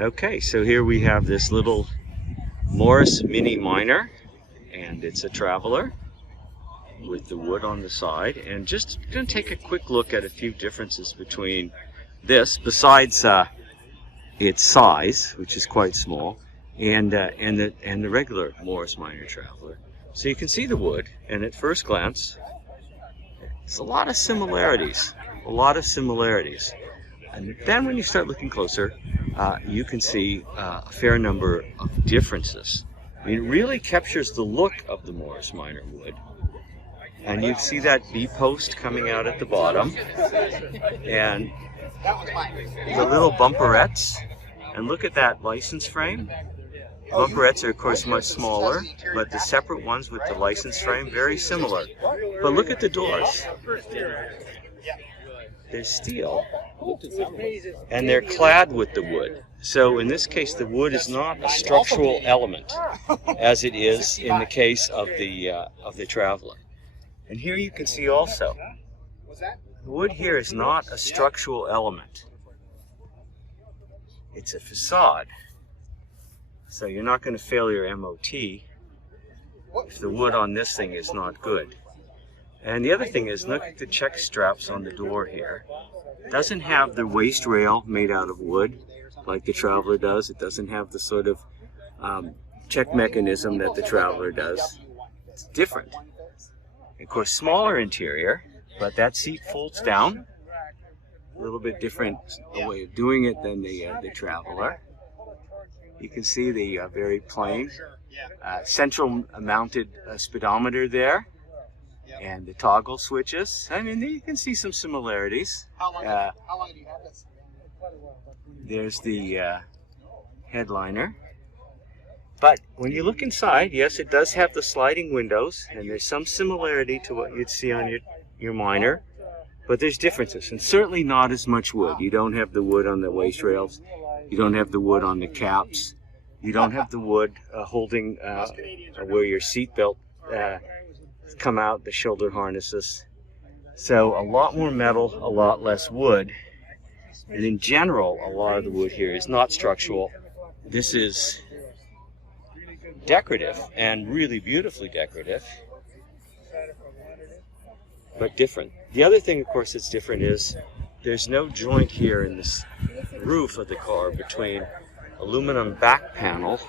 Okay, so here we have this little Morris Mini Miner, and it's a Traveler with the wood on the side. And just going to take a quick look at a few differences between this, besides its size, which is quite small, and the regular Morris Minor Traveler. So you can see the wood, and at first glance, it's a lot of similarities. And then when you start looking closer, you can see a fair number of differences. I mean, it really captures the look of the Morris Minor wood. And you see that B-post coming out at the bottom, and the little bumperettes. And look at that license frame. Bumperettes are of course much smaller, but the separate ones with the license frame, very similar. But look at the doors. They're steel, and they're clad with the wood. So in this case, the wood is not a structural element, as it is in the case of the Traveler. And here you can see also, the wood here is not a structural element. It's a facade. So you're not going to fail your MOT if the wood on this thing is not good. And the other thing is, look at the check straps on the door here. It doesn't have the waist rail made out of wood like the Traveler does. It doesn't have the sort of check mechanism that the Traveler does. It's different. Of course, smaller interior, but that seat folds down. A little bit different way of doing it than the Traveler. You can see the very plain central mounted speedometer there, and the toggle switches. I mean, you can see some similarities. How long have you had this? There's the headliner. But when you look inside, yes, it does have the sliding windows, and there's some similarity to what you'd see on your Minor, but there's differences, and certainly not as much wood. You don't have the wood on the waist rails. You don't have the wood on the caps. You don't have the wood holding where your seat belt come out, the shoulder harnesses. So a lot more metal, a lot less wood. And in general, a lot of the wood here is not structural. This is decorative, and really beautifully decorative, but different. The other thing, of course, that's different is there's no joint here in this roof of the car between aluminum back panel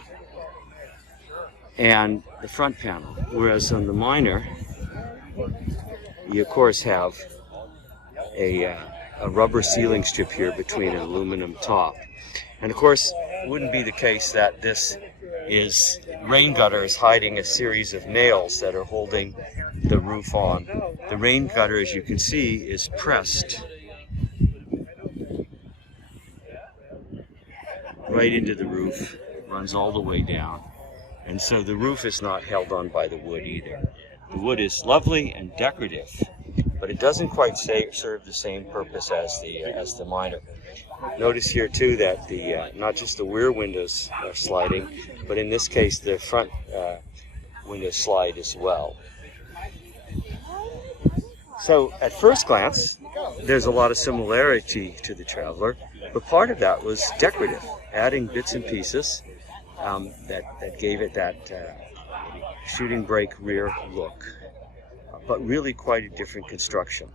and the front panel, whereas on the Minor you of course have a rubber sealing strip here between an aluminum top. And of course, it wouldn't be the case that this is rain gutters hiding a series of nails that are holding the roof on. The rain gutter, as you can see, is pressed right into the roof, runs all the way down, and so the roof is not held on by the wood either. The wood is lovely and decorative, but it doesn't quite serve the same purpose as the Minor. Notice here too that the not just the rear windows are sliding, but in this case the front windows slide as well. So at first glance, there's a lot of similarity to the Traveler, but part of that was decorative, adding bits and pieces that gave it that shooting brake rear look, but really quite a different construction.